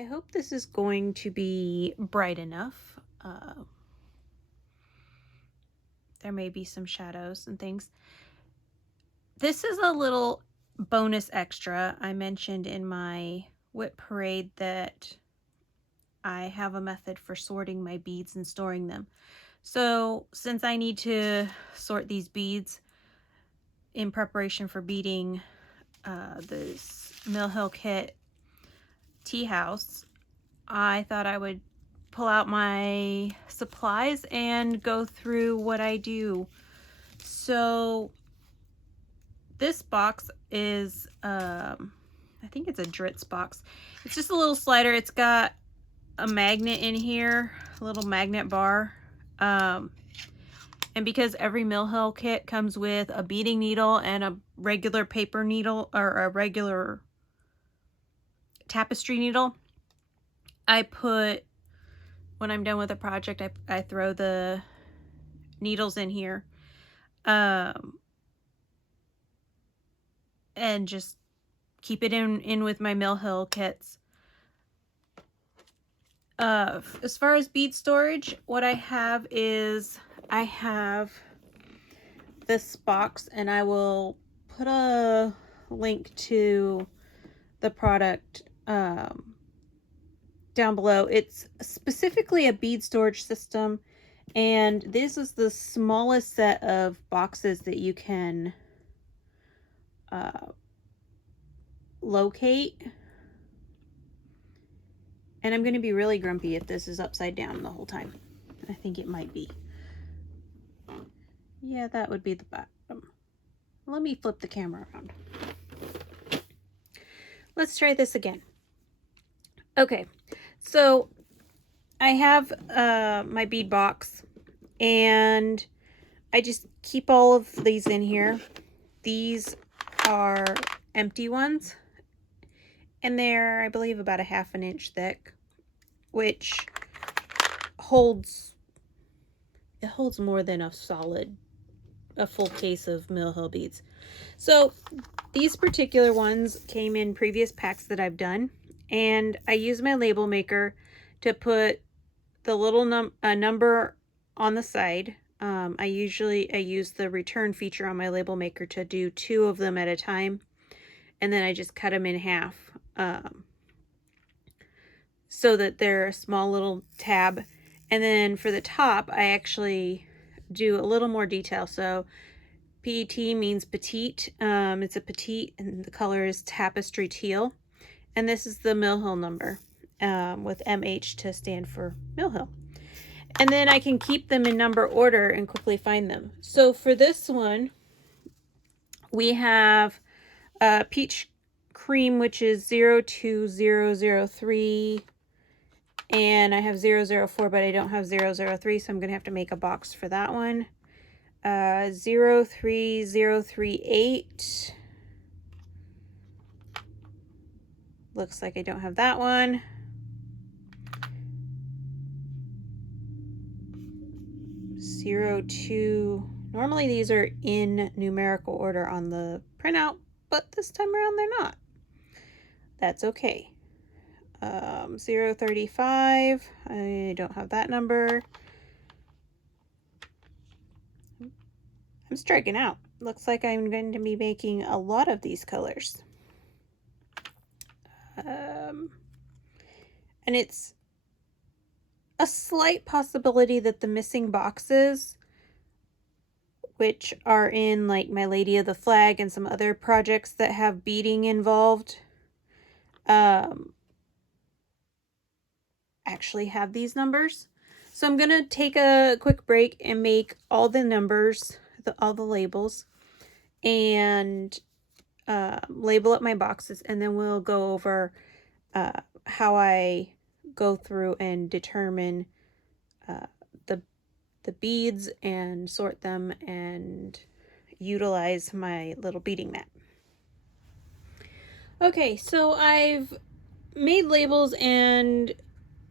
I hope this is going to be bright enough. There may be some shadows and things. This is a little bonus extra. I mentioned in my whip parade that I have a method for sorting my beads and storing them. So since I need to sort these beads in preparation for beading this Mill Hill Kit tea house, I thought I would pull out my supplies and go through what I do. So this box is, I think it's a Dritz box. It's just a little slider. It's got a magnet in here, a little magnet bar. And because every Mill Hill kit comes with a beading needle and a regular paper needle or a regular tapestry needle, I put, when I'm done with a project, I throw the needles in here. And just keep it in with my Mill Hill kits. As far as bead storage, what I have is I have this box, and I will put a link to the product down below. It's specifically a bead storage system, and this is the smallest set of boxes that you can locate. And I'm going to be really grumpy if this is upside down the whole time. I think it might be. Yeah, that would be the bottom. Let me flip the camera around. Let's try this again. Okay, so I have my bead box, and I just keep all of these in here. These are empty ones, and they're, I believe, about a ½ inch thick, which holds more than a full case of Mill Hill beads. So these particular ones came in previous packs that I've done, and I use my label maker to put the little number on the side. I use the return feature on my label maker to do 2 of them at a time, and then I just cut them in half so that they're a small little tab. And then for the top, I actually do a little more detail. So PET means petite. It's a petite, and the color is tapestry teal. And this is the Mill Hill number, with MH to stand for Mill Hill. And then I can keep them in number order and quickly find them. So for this one, we have peach cream, which is 02003, and I have 004, but I don't have 003, so I'm going to have to make a box for that one. 03038. Looks like I don't have that one. 02. Normally these are in numerical order on the printout, but this time around they're not. That's okay. 035. I don't have that number. I'm striking out. Looks like I'm going to be making a lot of these colors. And it's a slight possibility that the missing boxes, which are in like my Lady of the Flag and some other projects that have beading involved, actually have these numbers. So I'm going to take a quick break and make all the numbers, all the labels, and label up my boxes, and then we'll go over how I go through and determine the beads and sort them and utilize my little beading mat. Okay, so I've made labels and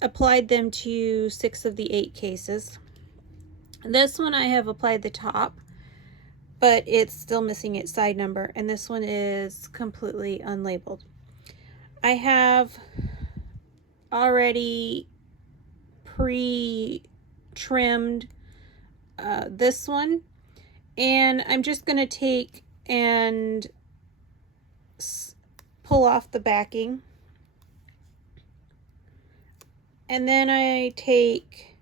applied them to 6 of the 8 cases. This one I have applied the top, but it's still missing its side number, and this one is completely unlabeled. I have already pre-trimmed this one, and I'm just going to take and pull off the backing, and then I take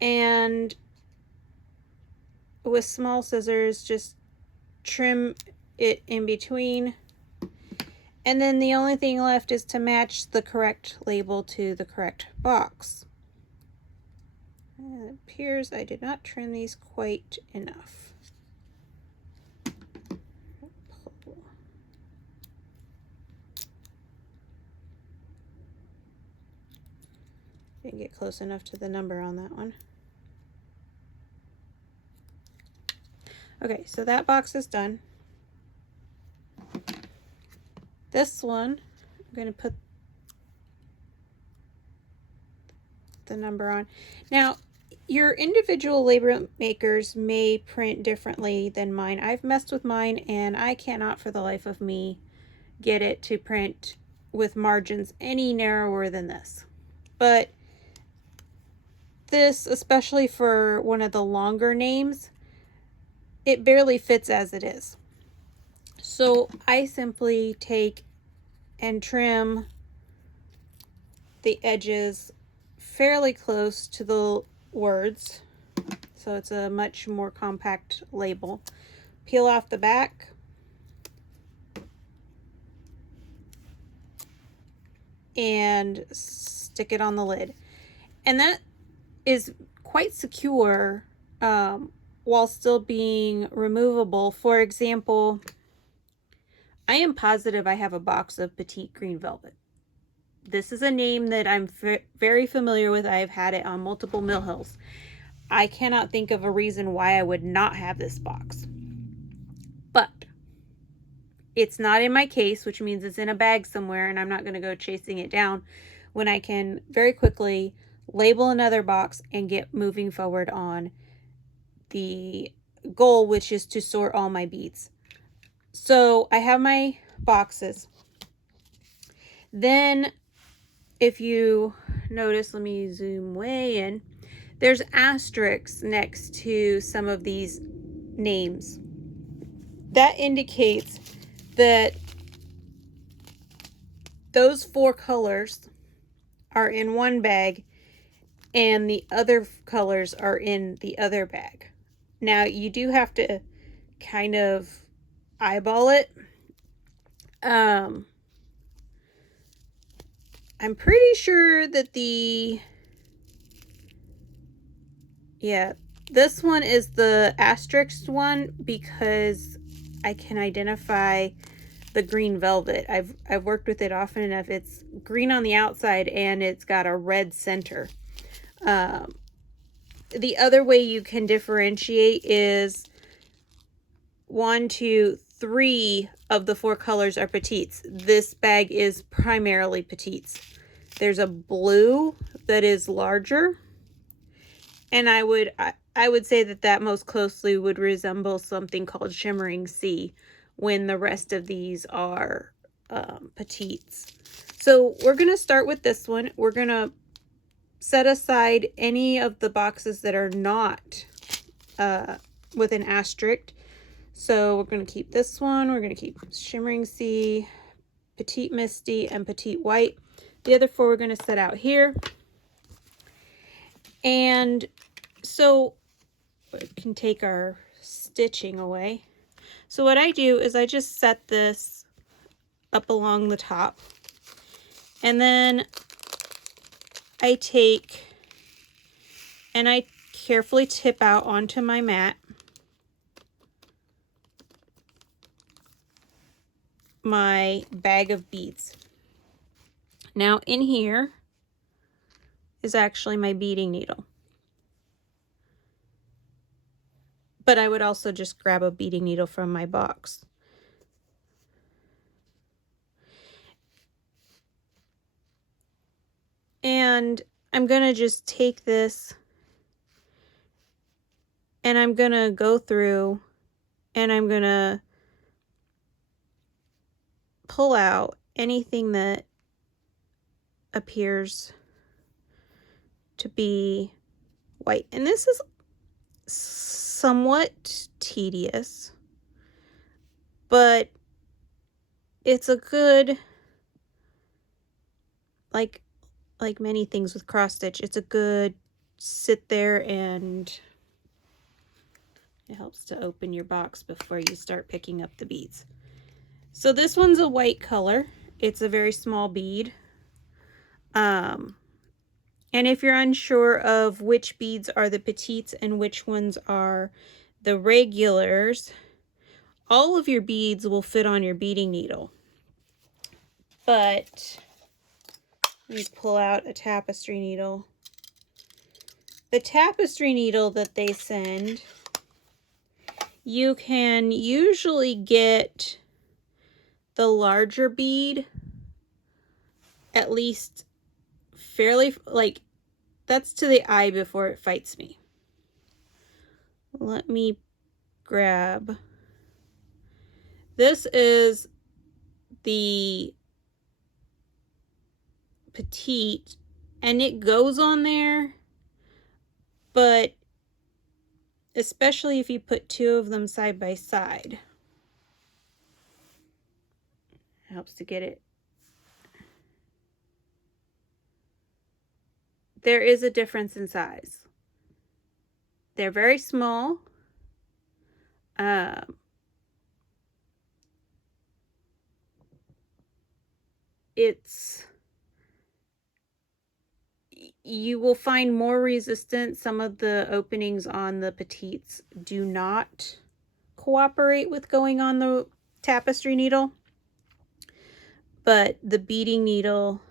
and with small scissors just trim it in between, and then the only thing left is to match the correct label to the correct box. And it appears I did not trim these quite enough. Didn't get close enough to the number on that one. Okay, so that box is done. This one, I'm going to put the number on. Now, your individual label makers may print differently than mine. I've messed with mine and I cannot for the life of me get it to print with margins any narrower than this. But this, especially for one of the longer names, it barely fits as it is. So I simply take and trim the edges fairly close to the words, so it's a much more compact label. Peel off the back, and stick it on the lid. And that is quite secure while still being removable. For example, I am positive I have a box of Petite Green Velvet. This is a name that I'm very familiar with. I've had it on multiple mill hills. I cannot think of a reason why I would not have this box. But it's not in my case, which means it's in a bag somewhere, and I'm not going to go chasing it down when I can very quickly label another box and get moving forward on the goal, which is to sort all my beads. So I have my boxes. Then if you notice, let me zoom way in, there's asterisks next to some of these names. That indicates that those 4 colors are in one bag and the other colors are in the other bag. Now, you do have to kind of eyeball it. I'm pretty sure that this one is the asterisk one because I can identify the green velvet. I've worked with it often enough. It's green on the outside and it's got a red center. The other way you can differentiate is 1, 2, 3 of the 4 colors are petites. This bag is primarily petites. There's a blue that is larger, and I would say that most closely would resemble something called shimmering sea, when the rest of these are petites. So we're going to start with this one. We're going to set aside any of the boxes that are not with an asterisk. So we're going to keep this one. We're going to keep Shimmering Sea, Petite Misty, and Petite White. The other 4 we're going to set out here. And so we can take our stitching away. So what I do is I just set this up along the top. And then I take and I carefully tip out onto my mat my bag of beads. Now in here is actually my beading needle. But I would also just grab a beading needle from my box. And I'm going to just take this and I'm going to go through and I'm going to pull out anything that appears to be white. And this is somewhat tedious, but it's a good, like many things with cross stitch, it's a good sit there, and it helps to open your box before you start picking up the beads. So this one's a white color. It's a very small bead. And if you're unsure of which beads are the petites and which ones are the regulars, all of your beads will fit on your beading needle. But let me pull out a tapestry needle. The tapestry needle that they send, you can usually get the larger bead, at least fairly, like, that's to the eye before it fights me. Let me grab, this is the petite, and it goes on there, but especially if you put two of them side by side, it helps to get it. There is a difference in size. They're very small. You will find more resistance. Some of the openings on the petites do not cooperate with going on the tapestry needle, but the beading needle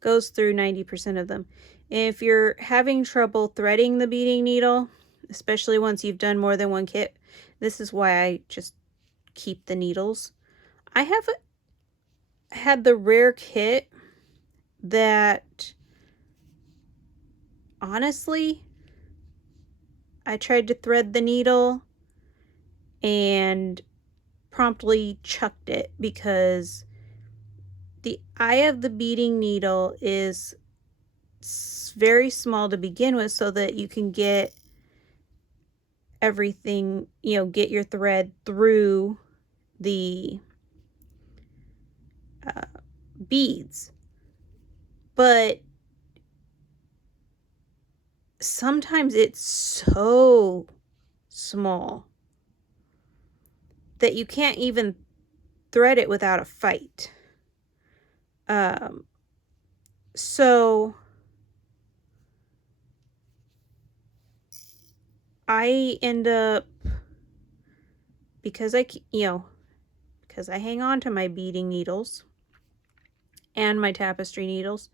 goes through 90% of them. If you're having trouble threading the beading needle, especially once you've done more than one kit, this is why I just keep the needles. I have had the rare kit that, honestly, I tried to thread the needle and promptly chucked it because the eye of the beading needle is very small to begin with, so that you can get everything, you know, get your thread through the beads. But sometimes it's so small that you can't even thread it without a fight. So I end up, because I hang on to my beading needles and my tapestry needles,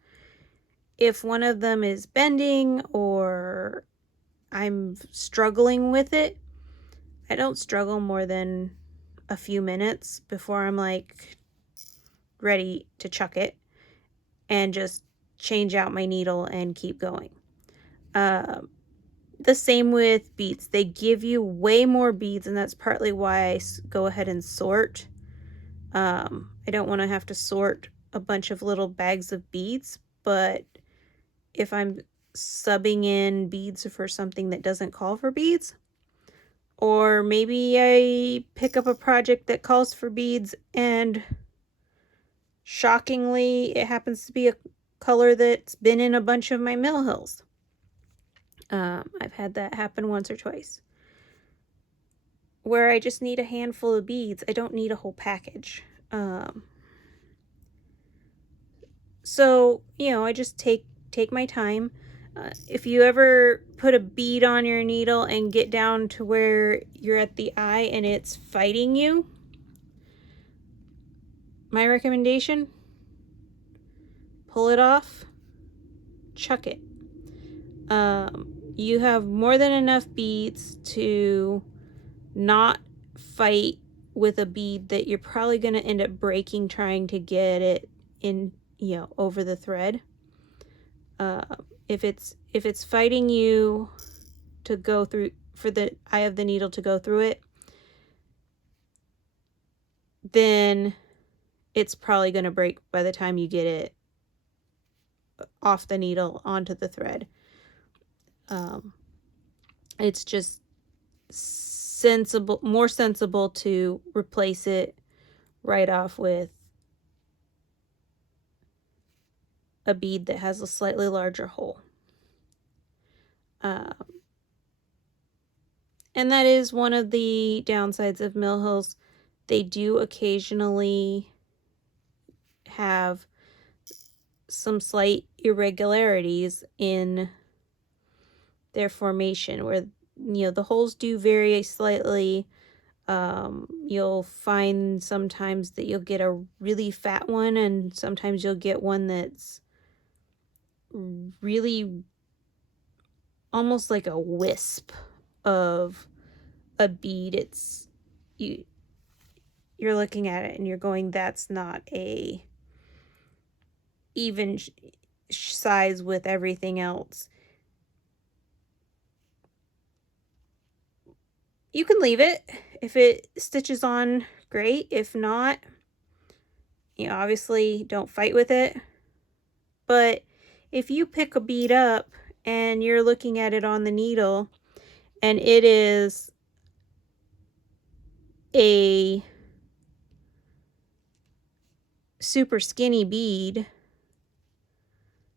if one of them is bending or I'm struggling with it, I don't struggle more than a few minutes before I'm like ready to chuck it and just change out my needle and keep going. The same with beads. They give you way more beads, and that's partly why I go ahead and sort. I don't want to have to sort a bunch of little bags of beads, but if I'm subbing in beads for something that doesn't call for beads, or maybe I pick up a project that calls for beads and shockingly it happens to be a color that's been in a bunch of my mill hills. I've had that happen once or twice, where I just need a handful of beads. I don't need a whole package. So, you know, I just take my time. If you ever put a bead on your needle and get down to where you're at the eye and it's fighting you, my recommendation, pull it off, chuck it. You have more than enough beads to not fight with a bead that you're probably going to end up breaking trying to get it in, you know, over the thread. If it's fighting you to go through, for the eye of the needle to go through it, then it's probably going to break by the time you get it off the needle onto the thread. It's just more sensible to replace it right off with a bead that has a slightly larger hole. And that is one of the downsides of mill hills. They do occasionally have some slight irregularities in their formation where, you know, the holes do vary slightly. You'll find sometimes that you'll get a really fat one, and sometimes you'll get one that's really almost like a wisp of a bead. It's you're looking at it and you're going, that's not a even size with everything else. You can leave it. If it stitches on, great. If not, you know, obviously don't fight with it. But if you pick a bead up and you're looking at it on the needle and it is a super skinny bead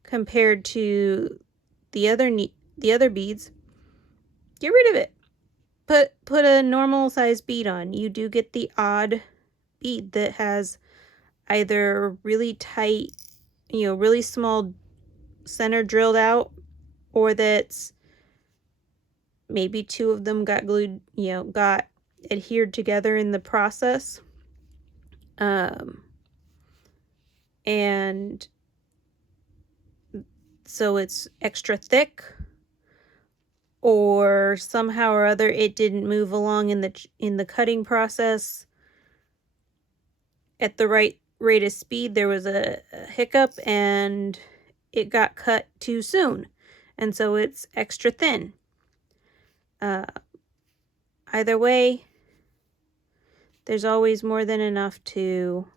compared to the other beads, get rid of it. Put a normal size bead on. You do get the odd bead that has either really tight, you know, really small center drilled out, or that's maybe two of them got glued, you know, got adhered together in the process. And so it's extra thick, or somehow or other it didn't move along in the cutting process at the right rate of speed. There was a hiccup and it got cut too soon, and so it's extra thin. Either way, there's always more than enough to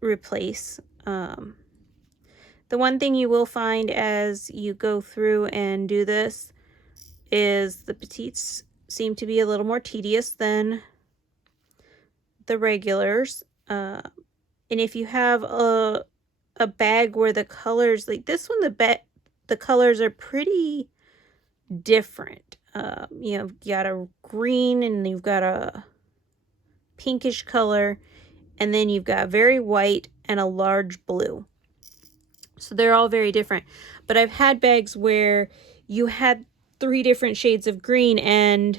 replace. The one thing you will find as you go through and do this is the petites seem to be a little more tedious than the regulars. And if you have a bag where the colors, like this one, the colors are pretty different. You know, you've got a green and you've got a pinkish color, and then you've got very white and a large blue. So they're all very different. But I've had bags where you had 3 different shades of green, and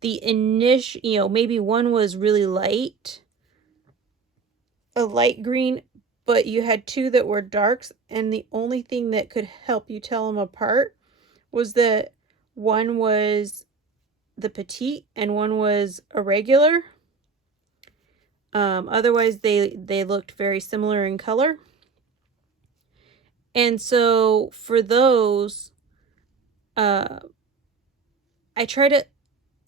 the initial, you know, maybe one was really light, a light green, but you had 2 that were darks, and the only thing that could help you tell them apart was that one was the petite and one was a regular. Otherwise they looked very similar in color. And so for those, I try to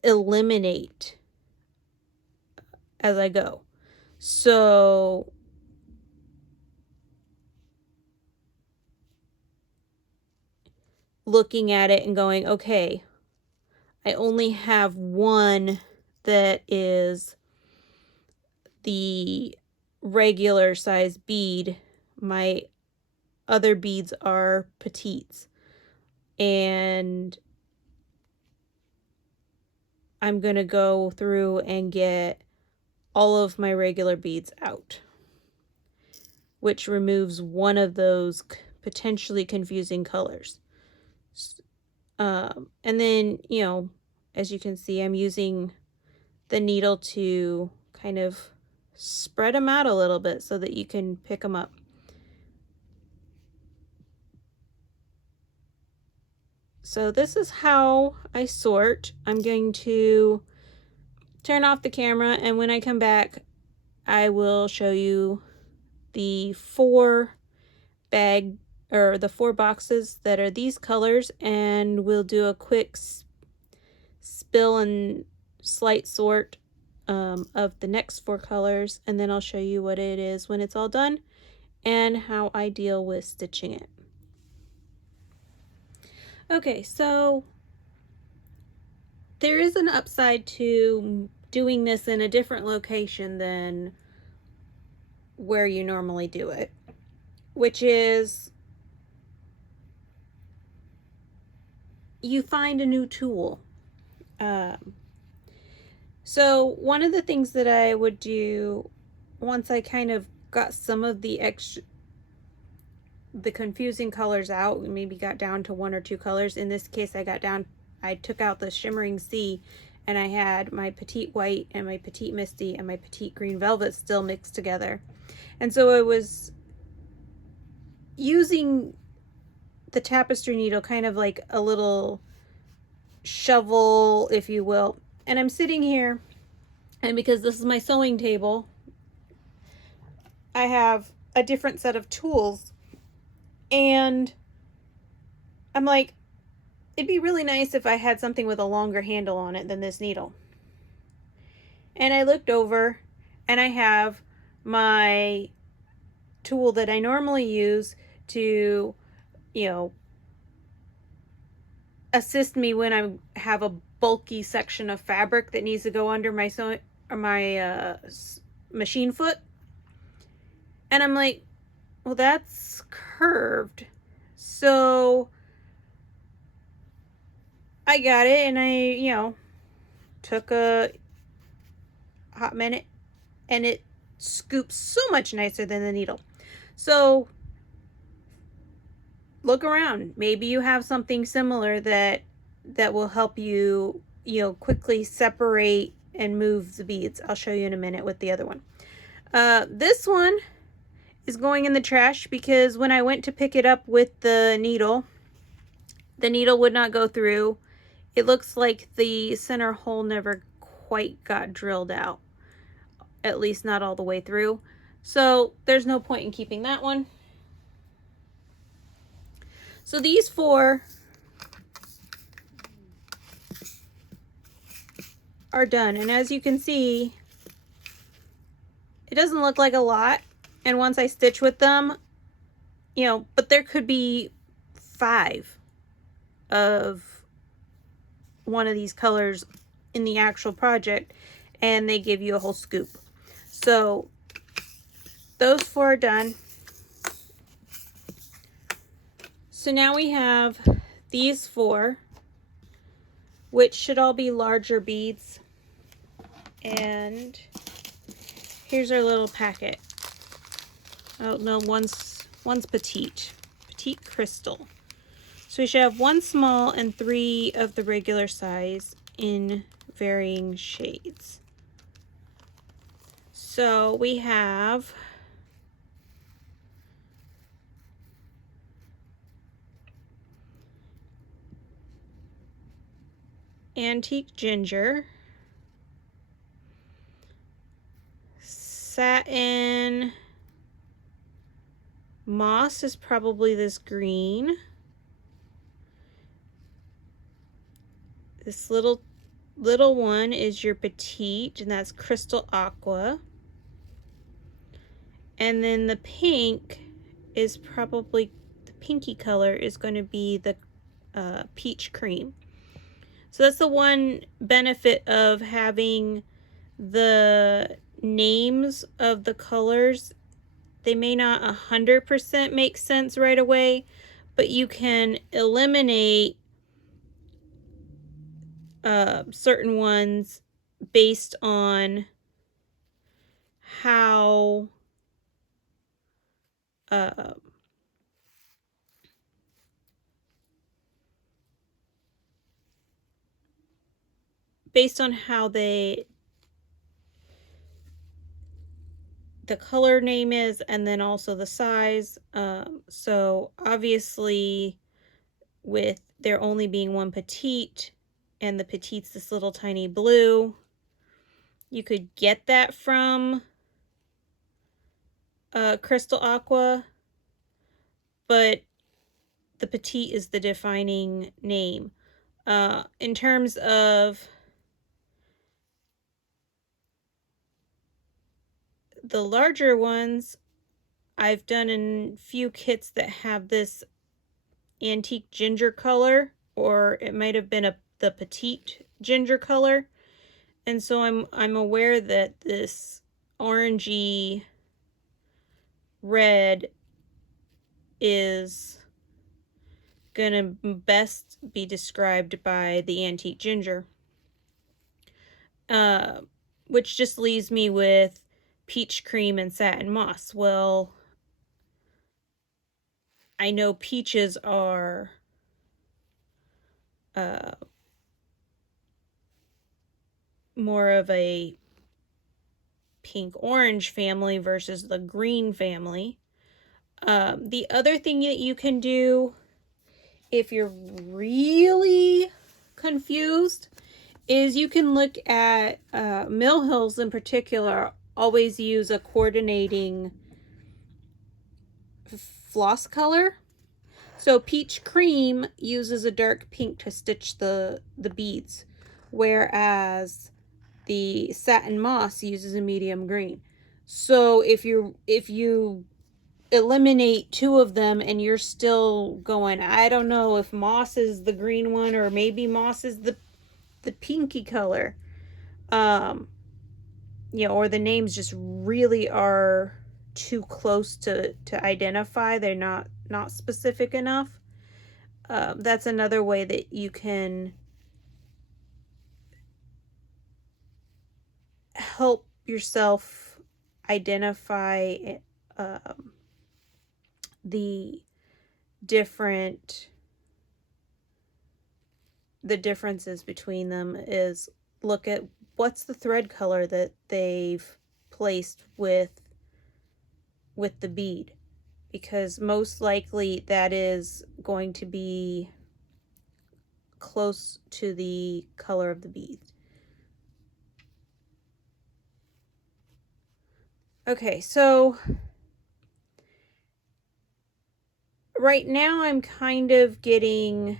eliminate as I go. So looking at it and going, okay, I only have one that is the regular size bead. My other beads are petites, and I'm gonna go through and get all of my regular beads out, which removes one of those potentially confusing colors. And then, you know, as you can see, I'm using the needle to kind of spread them out a little bit so that you can pick them up. So this is how I sort. I'm going to turn off the camera, and when I come back, I will show you the 4 boxes that are these colors, and we'll do a quick spill and slight sort of the next 4 colors, and then I'll show you what it is when it's all done and how I deal with stitching it. Okay, so there is an upside to doing this in a different location than where you normally do it, which is you find a new tool. So one of the things that I would do once I kind of got some of the confusing colors out, maybe got down to 1 or 2 colors. In this case, I took out the Shimmering Sea, and I had my Petite White and my Petite Misty and my Petite Green Velvet still mixed together. And so I was using the tapestry needle kind of like a little shovel, if you will. And I'm sitting here, and because this is my sewing table, I have a different set of tools, and I'm like, it'd be really nice if I had something with a longer handle on it than this needle. And I looked over, and I have my tool that I normally use to, you know, assist me when I have a bulky section of fabric that needs to go under my machine foot. And I'm like, well, that's curved. So I got it, and I, took a hot minute, and it scoops so much nicer than the needle. So look around. Maybe you have something similar that will help you, quickly separate and move the beads. I'll show you in a minute with the other one. This one is going in the trash because when I went to pick it up with the needle would not go through. It looks like the center hole never quite got drilled out, at least not all the way through. So there's no point in keeping that one. So these 4 are done, and as you can see, it doesn't look like a lot, and once I stitch with them, but there could be 5 of one of these colors in the actual project, and they give you a whole scoop. So those 4 are done. So now we have these 4, which should all be larger beads. And here's our little packet. Oh no, one's petite crystal. So we should have 1 small and 3 of the regular size in varying shades. So we have Antique Ginger, Satin Moss is probably this green. This little one is your Petite, and that's Crystal Aqua. And then the pink is probably, the pinky color is going to be the Peach Cream. So that's the one benefit of having the names of the colors. They may not 100% make sense right away, but you can eliminate certain ones based on how the color name is, and then also the size. So obviously with there only being 1 Petite, and the Petite's this little tiny blue, you could get that from Crystal Aqua, but the Petite is the defining name. In terms of the larger ones, I've done in few kits that have this antique ginger color, or it might have been the petite ginger color. And so I'm aware that this orangey red is gonna best be described by the antique ginger. Which just leaves me with peach cream and satin moss. Well, I know peaches are more of a pink-orange family versus the green family. The other thing that you can do if you're really confused is you can look at Mill Hills in particular always use a coordinating floss color. So peach cream uses a dark pink to stitch the beads, whereas the satin moss uses a medium green. So if you eliminate two of them and you're still going, I don't know if moss is the green one or maybe moss is the pinky color, you know, or the names just really are too close to identify, they're not specific enough, that's another way that you can help yourself identify the differences between them is look at what's the thread color that they've placed with the bead, because most likely that is going to be close to the color of the bead. Okay, so right now I'm kind of getting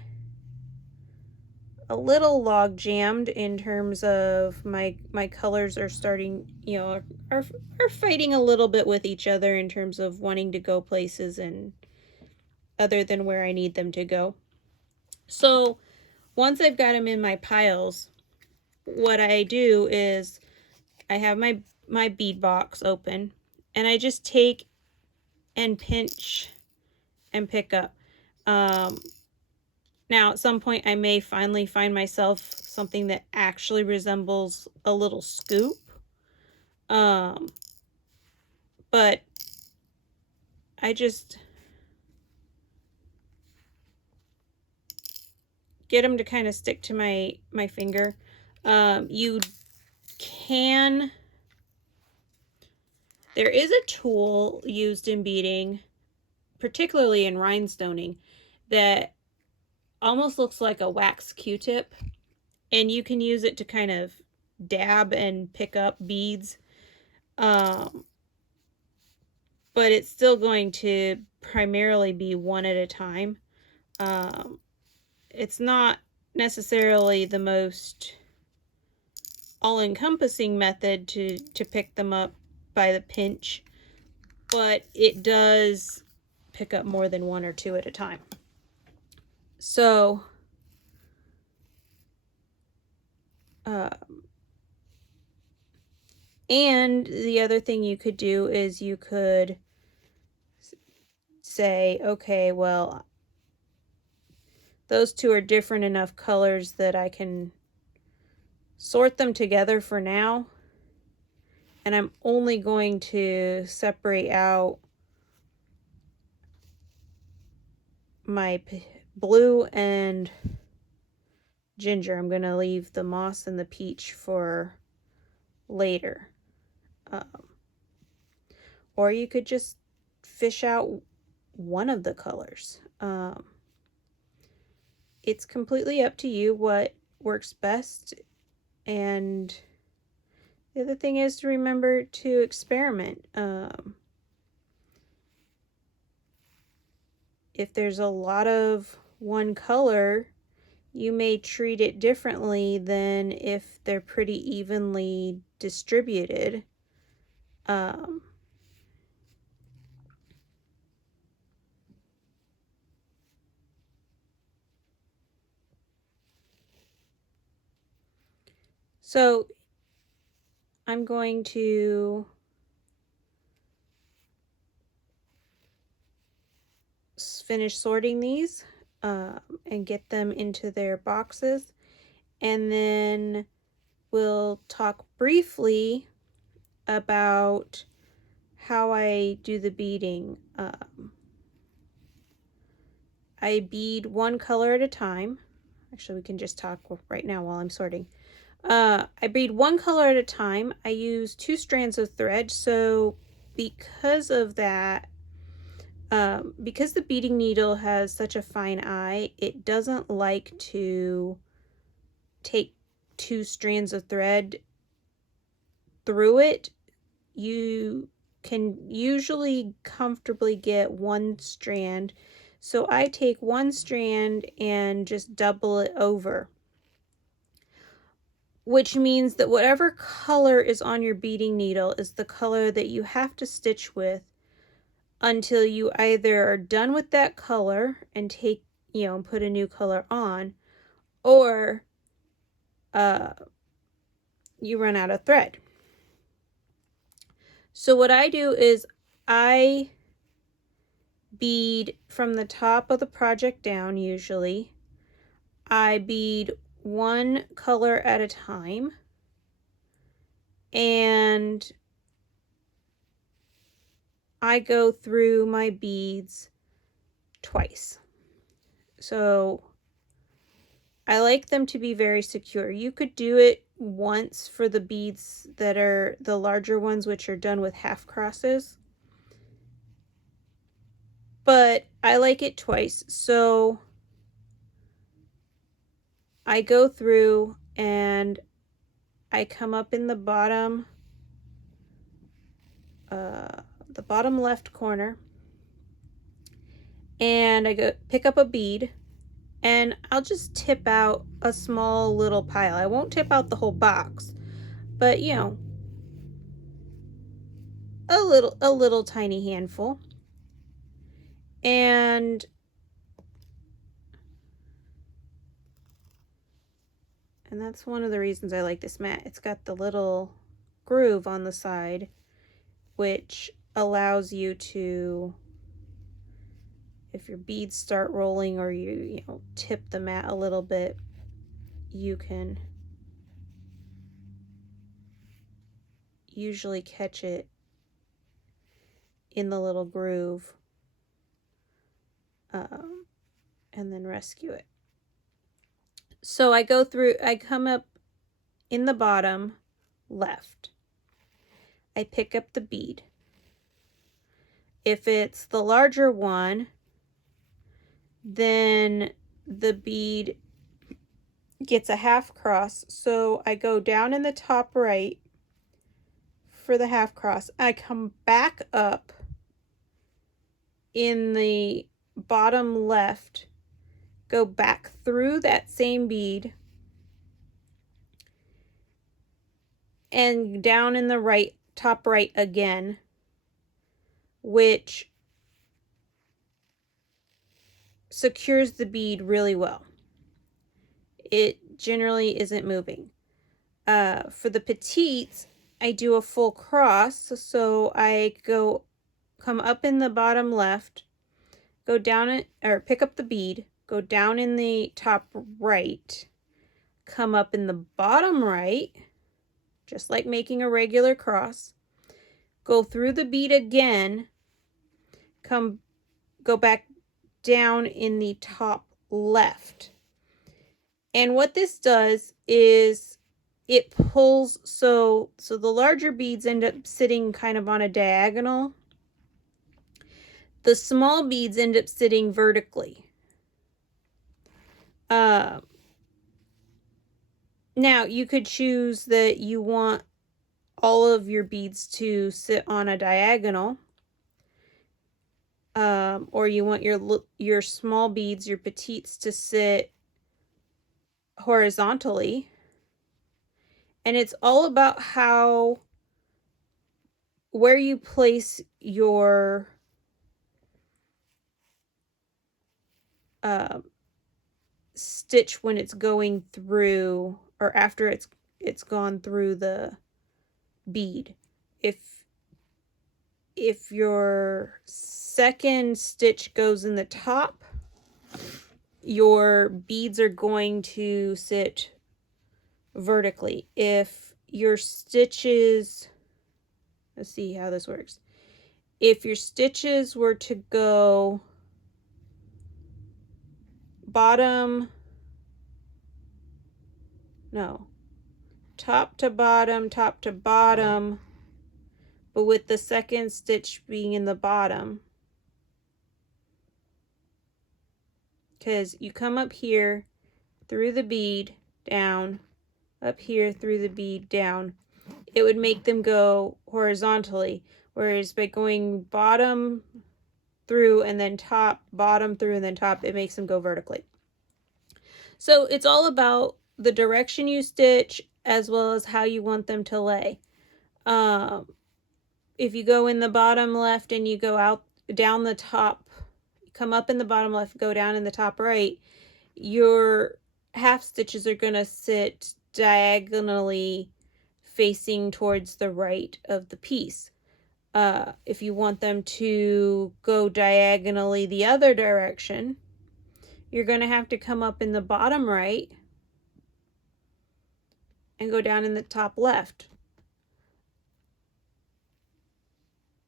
a little log jammed in terms of my colors are starting, you know, are fighting a little bit with each other in terms of wanting to go places and other than where I need them to go. So once I've got them in my piles, what I do is I have my bead box open and I just take and pinch and pick up. Now at some point I may finally find myself something that actually resembles a little scoop. But I just get them to kind of stick to my finger. You can, there is a tool used in beading, particularly in rhinestoning, that almost looks like a wax Q-tip, and you can use it to kind of dab and pick up beads, but it's still going to primarily be one at a time. It's not necessarily the most all-encompassing method to pick them up by the pinch, but it does pick up more than one or two at a time. So and the other thing you could do is you could say, okay, well, those two are different enough colors that I can sort them together for now, and I'm only going to separate out my blue and ginger. I'm going to leave the moss and the peach for later. Or you could just fish out one of the colors. It's completely up to you what works best, and the other thing is to remember to experiment. If there's a lot of one color, you may treat it differently than if they're pretty evenly distributed. Um, so I'm going to finish sorting these and get them into their boxes, and then we'll talk briefly about how I do the beading. I bead one color at a time. Actually, we can just talk right now while I'm sorting. I bead one color at a time. I use 2 strands of thread, so because of that, because the beading needle has such a fine eye, it doesn't like to take 2 strands of thread through it. You can usually comfortably get 1 strand. So I take 1 strand and just double it over, which means that whatever color is on your beading needle is the color that you have to stitch with until you either are done with that color and take, and put a new color on, or you run out of thread. So what I do is I bead from the top of the project down. Usually I bead 1 color at a time, and I go through my beads twice. So I like them to be very secure. You could do it once for the beads that are the larger ones, which are done with half crosses, but I like it twice. So I go through and I come up in the bottom left corner, and I go pick up a bead, and I'll just tip out a small little pile. I won't tip out the whole box, but a little tiny handful. And that's one of the reasons I like this mat. It's got the little groove on the side, which allows you to, if your beads start rolling or you tip the mat a little bit, you can usually catch it in the little groove and then rescue it. So I come up in the bottom left. I pick up the bead. If it's the larger one, then the bead gets a half cross. So I go down in the top right for the half cross. I come back up in the bottom left, go back through that same bead, and down in the top right again, which secures the bead really well. It generally isn't moving. For the petites, I do a full cross, so I come up in the bottom left, go down it, or pick up the bead, go down in the top right, come up in the bottom right, just like making a regular cross, go through the bead again, go back down in the top left. And what this does is it pulls, so the larger beads end up sitting kind of on a diagonal. The small beads end up sitting vertically. Now you could choose that you want all of your beads to sit on a diagonal, or you want your small beads, your petites, to sit horizontally. And it's all about where you place your stitch when it's going through, or after it's gone through the bead. If your second stitch goes in the top, your beads are going to sit vertically. If your stitches, let's see how this works. If your stitches were to go top to bottom, but with the second stitch being in the bottom, because you come up here through the bead down, up here through the bead down, it would make them go horizontally, whereas by going bottom through and then top, bottom through and then top, it makes them go vertically. So it's all about the direction you stitch as well as how you want them to lay. If you go in the bottom left and you go out down the top, come up in the bottom left, go down in the top right, your half stitches are going to sit diagonally facing towards the right of the piece. If you want them to go diagonally the other direction, you're going to have to come up in the bottom right and go down in the top left.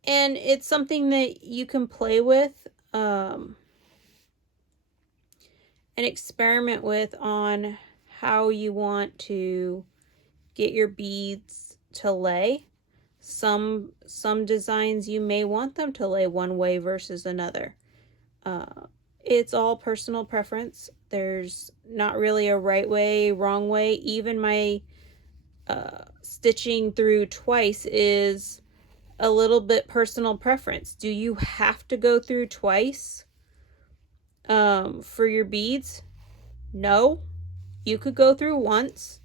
And it's something that you can play with and experiment with on how you want to get your beads to lay. Some designs you may want them to lay one way versus another. It's all personal preference. There's not really a right way, wrong way. Even my stitching through twice is a little bit personal preference. Do you have to go through twice for your beads? No. You could go through once,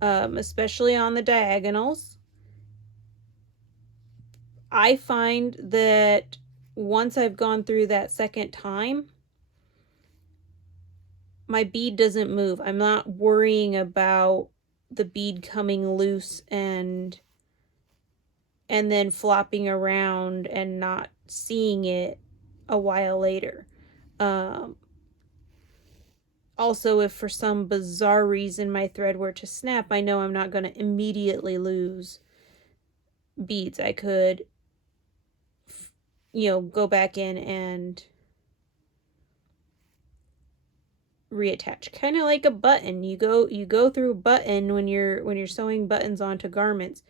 especially on the diagonals. I find that once I've gone through that second time, my bead doesn't move. I'm not worrying about the bead coming loose and then flopping around and not seeing it a while later. Also, if for some bizarre reason my thread were to snap, I know I'm not going to immediately lose beads. I could, go back in and reattach, kind of like a button. You go through a button when you're sewing buttons onto garments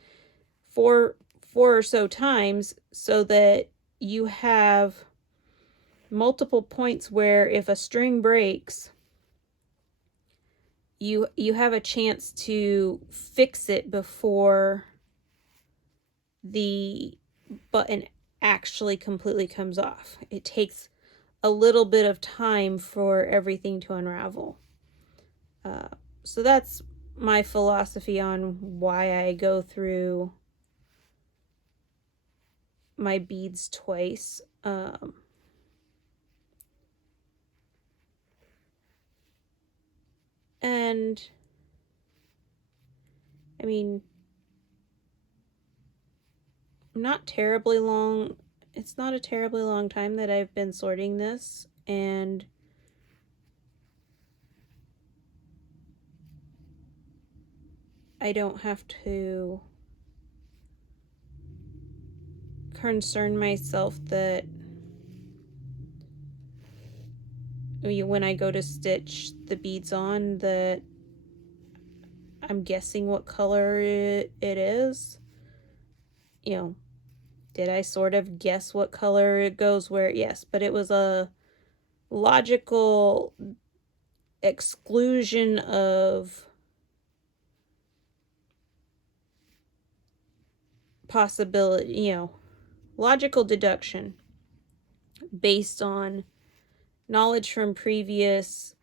four or so times, so that you have multiple points where if a string breaks, you have a chance to fix it before the button actually completely comes off. It takes a little bit of time for everything to unravel. So that's my philosophy on why I go through my beads twice. And I mean, not terribly long. It's not a terribly long time that I've been sorting this, and I don't have to concern myself that when I go to stitch the beads on, that I'm guessing what color it is. Did I sort of guess what color it goes where? Yes, but it was a logical exclusion of possibility, logical deduction based on knowledge from previous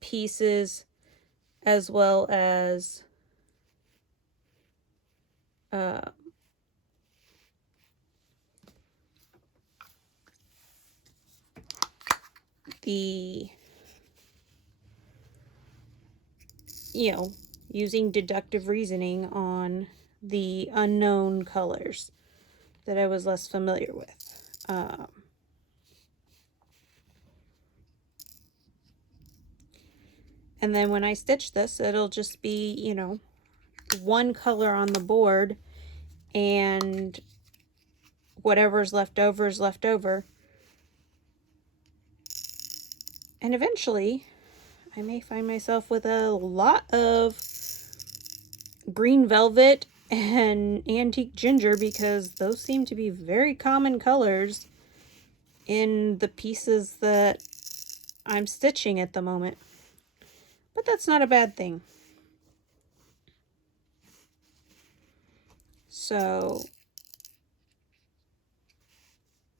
pieces, as well as the, using deductive reasoning on the unknown colors that I was less familiar with. And then when I stitch this, it'll just be, one color on the board, and whatever's left over is left over. And eventually, I may find myself with a lot of green velvet and antique ginger, because those seem to be very common colors in the pieces that I'm stitching at the moment. But that's not a bad thing. So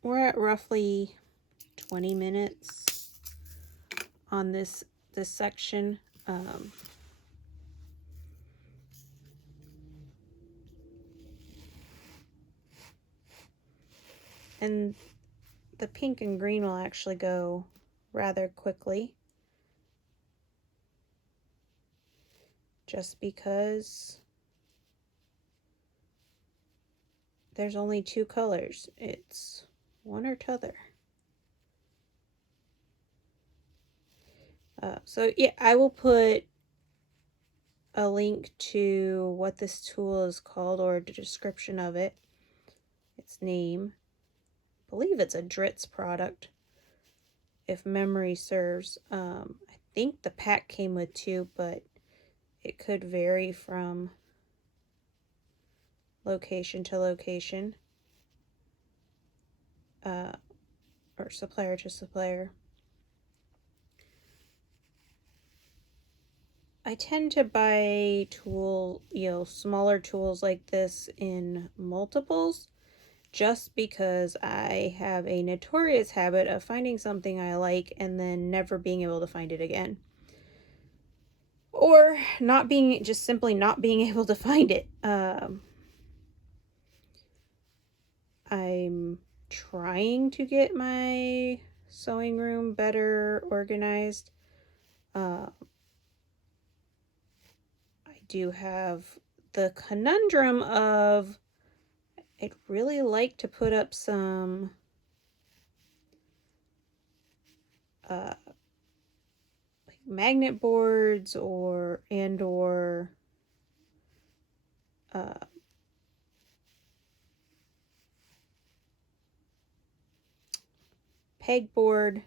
we're at roughly 20 minutes on this section. And the pink and green will actually go rather quickly, just because there's only two colors. It's one or t'other. So yeah, I will put a link to what this tool is called, or a description of it, its name. I believe it's a Dritz product, if memory serves. I think the pack came with two, but it could vary from location to location, or supplier to supplier. I tend to buy smaller tools like this in multiples, just because I have a notorious habit of finding something I like and then never being able to find it again. Or simply not being able to find it. I'm trying to get my sewing room better organized. I do have the conundrum of, I'd really like to put up some like magnet boards or pegboard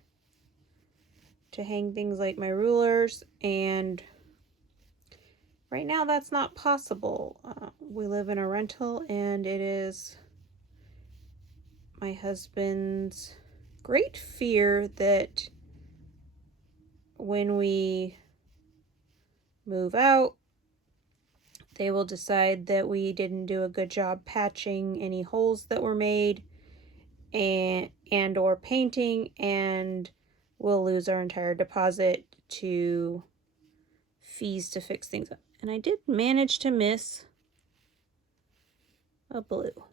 to hang things like my rulers, and right now that's not possible. We live in a rental, and it is my husband's great fear that when we move out, they will decide that we didn't do a good job patching any holes that were made and or painting, and we'll lose our entire deposit to fees to fix things up. And I did manage to miss a blue.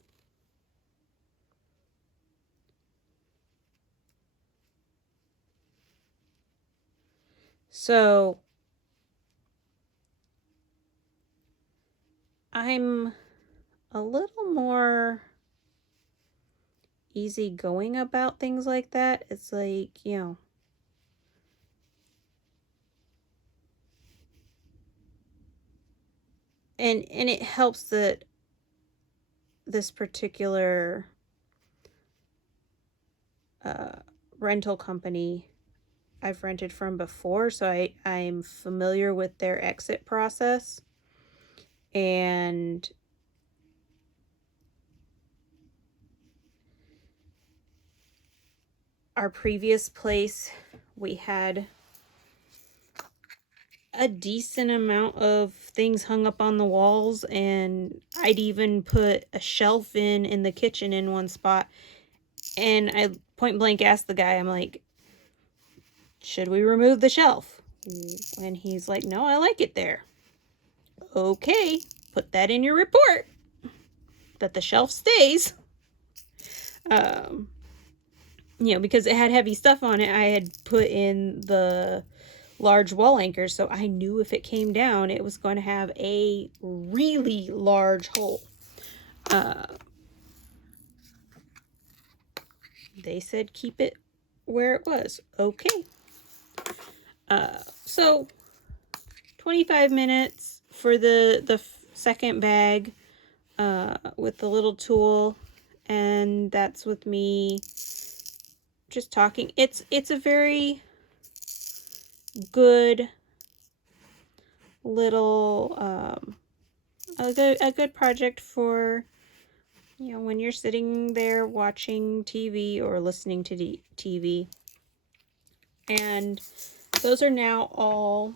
So I'm a little more easygoing about things like that. It's like, and it helps that this particular rental company I've rented from before, so I'm familiar with their exit process. And our previous place, we had a decent amount of things hung up on the walls, and I'd even put a shelf in the kitchen in one spot, and I point blank asked the guy, I'm like, should we remove the shelf? And he's like, no, I like it there. Okay, put that in your report. that the shelf stays. You know, because it had heavy stuff on it, I had put in the large wall anchors, so I knew if it came down, it was going to have a really large hole. They said keep it where it was. Okay. So 25 minutes for the second bag with the little tool, and that's with me just talking. It's a very good little a good project for, you know, when you're sitting there watching TV or listening to TV. And those are now all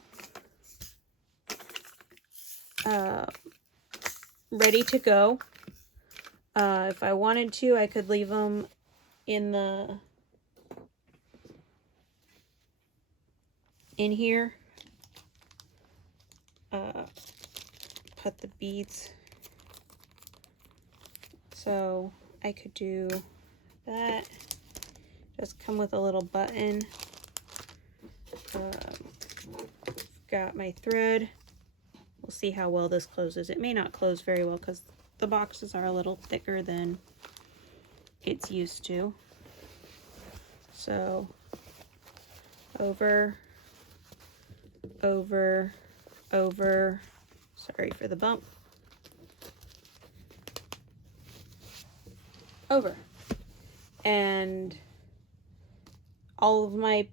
ready to go. If I wanted to, I could leave them in here. Put the beads. So I could do that. Just come with a little button. Got my thread. We'll see how well this closes. It may not close very well because the boxes are a little thicker than it's used to. So over, over, over. Sorry for the bump. Over. And all of my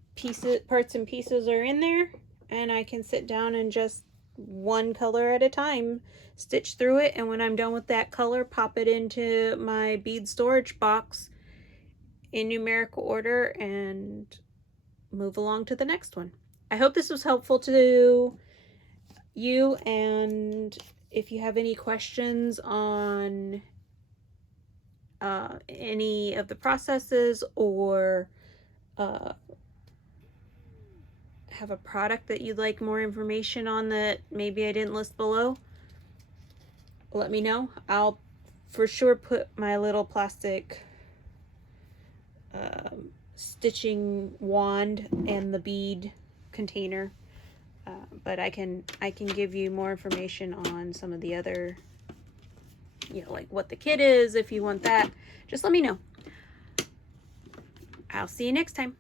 parts and pieces are in there, and I can sit down and just one color at a time stitch through it, and when I'm done with that color, pop it into my bead storage box in numerical order and move along to the next one. I hope this was helpful to you, and if you have any questions on any of the processes, or have a product that you'd like more information on that maybe I didn't list below, let me know. I'll for sure put my little plastic stitching wand and the bead container, but I can give you more information on some of the other, you know, like what the kit is. If you want that, just let me know. I'll see you next time.